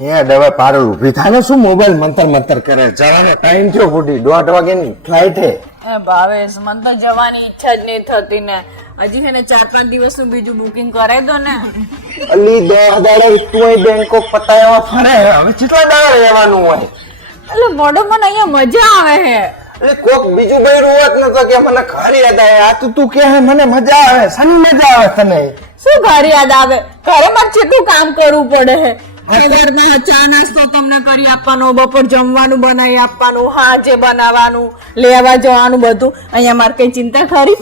હે દવા પારો ઊભી થાને શું મોબાઈલ મંતર મંતર કરે જવાનો ટાઈમ થયો ફૂટી 1:30 વાગ્યાની ફ્લાઇટ હે ભાવેશ મને તો જવાની ઈચ્છા જ નહીં થતી ને હજી છે ને 4-5 દિવસનું બીજું બુકિંગ કરાવી દો ને અલી 10 દાડા તું બેંકોક પતાયા ફરે હવે કેટલા દાડા રહેવાનું હોય એટલે મોડો મને અહીંયા મજા આવે હે એટલે કોક બીજું ભાઈ રોવત નતો કે મને ઘર યાદ આવે આ તો તું કે મને મજા આવે સની મજા આવે તને શું ઘર યાદ આવે ઘરે મારે કેટલું કામ કરવું પડે હે ઘરમાં ચા નાસ્તો તમને કરી આપવાનો બપોર જમવાનું બનાવી આપવાનું હાજે બનાવવાનું લેવા જવાનું બધું અહીંયા મારે કઈ ચિંતા ખરી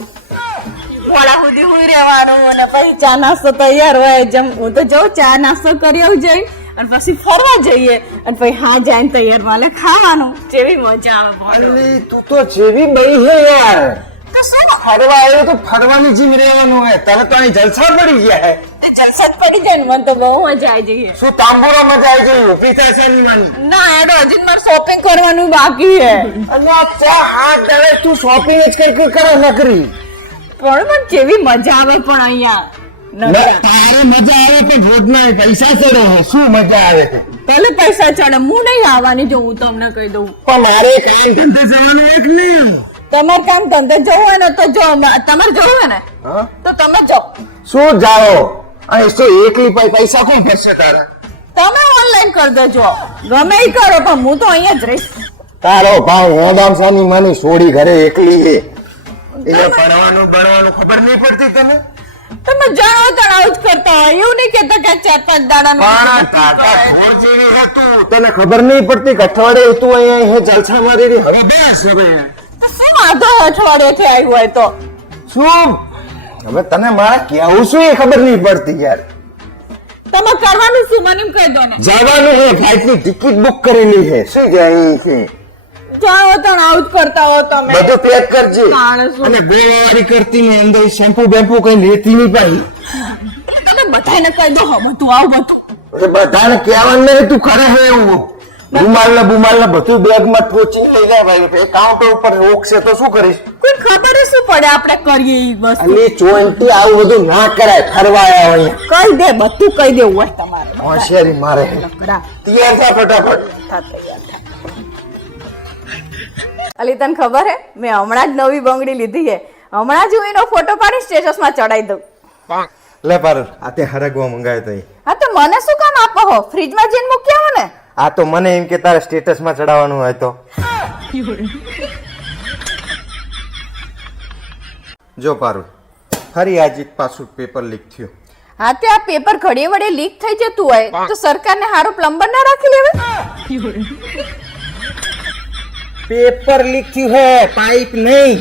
મોડા સુધી હુઈ રહેવાનું અને પછી ચા નાસ્તો તૈયાર હોય હું તો જાઉં ચા નાસ્તો કરી આવું જઈ અને પછી ફરવા જઈએ અને પછી હા જાય તૈયાર માલે ખાવાનું જેવી મજા આવે અલી તું તો જેવી બઈ હે યાર તો શું ફરવા આવ્યો તો ફરવાની જીમ રહેવાનું હે તને તો અહીં જલસા પડી ગયા હે તે જલસા જ પડી જાય ને મને તો બહુ મજા આવી જઈએ શું તાંબોરા મજા આવી ગઈ ઊભી થાય સાની માની ના એડો હજી મારે શોપિંગ કરવાનું બાકી હે અને આ ચા હાથ દે તું શોપિંગ જ કરે નકરી પણ મને કેવી મજા આવે પણ અહીંયા તારે મજા આવે પણ રોજ ના પૈસા ચડે શું મજા આવે પેલે પૈસા ચડે હું નહીં આવવાની જો હું તમને કહી દઉં પણ મારે કામ ધંધે જવાનું એક નહીં તમારે કામ ધંધે જવું હોય ને તો જો તમારે જવું હોય ને તો તમે જાઓ શું જાઓ અહીં તો એકલી પૈસા કોણ ફરશે તારા તમે ઓનલાઈન કરી દેજો ગમે એ કરો પણ હું તો અહીંયા જ રહીશ તારો ભાવ હોદામ સાની માની છોડી ઘરે એકલી હે એ ભણવાનું ખબર નહીં પડતી તને તમે જાણો તણાવ જ કરતા હોય એવું નહીં કેતા કે 4-5 દાડાનો જેવી હે તું તને ખબર નહીં પડતી કે અઠવાડિયે તું અહીંયા હે જલસા મારી રહી હવે બેસ હવે તો શું વાંધો અઠવાડિયેથી આવ્યું હોય તો શું હવે તને મારા કેવું શું એ ખબર નહીં પડતી યાર તમે કરવાનું શું મને એમ કહી દો ને જવાનું હે ફ્લાઇટની ટિકિટ બુક કરેલી હે શું જાય છે જાણો તણાવ જ કરતા હો તમે બધું પેક કરજે અને ગોવાવાળી કરતી ને અંદર શેમ્પુ બેમ્પુ કઈ લેતી નહીં ભાઈ તમે બધાને કહી દો હવે તું આવ બધું બધાને કહેવાનું નહીં તું કરે હે એવું બુમાલ ને બધું બેગ માં ટોચી લઈ જાય ભાઈ કાઉન્ટર ઉપર ઓકશે તો શું કરીશ કોઈ ખબર શું પડે આપણે કરીએ ઈ વસ્તુ અલી ચોંટી આવું બધું ના કરાય ફરવા આવ્યા અહીંયા કહી દે બધું કહી દેવું હોય તમારે હોશિયારી મારે તૈયાર થા ફટાફટ અલી તને ખબર હે મેં હમણાં જ નવી બંગડી લીધી હે હમણાં જ હું એનો ફોટો પાડી સ્ટેટસ માં ચડાઈ દઉં લે પર આ તે હરગવા મંગાયો તો હા તો મને શું કામ આપો હો ફ્રીજમાં જઈને મૂકી આવો ને આ તો મને એમ કે તારે સ્ટેટસ માં ચડાવવાનું હોય તો જો પારુલ ફરી આજ એક પાછું પેપર લીક થયું હા તે આ પેપર ઘડીએ વડે લીક થઈ જતું હોય તો સરકારને હારો પ્લમ્બર ના રાખી લેવે પેપર લીક થયું હે પાઇપ નહીં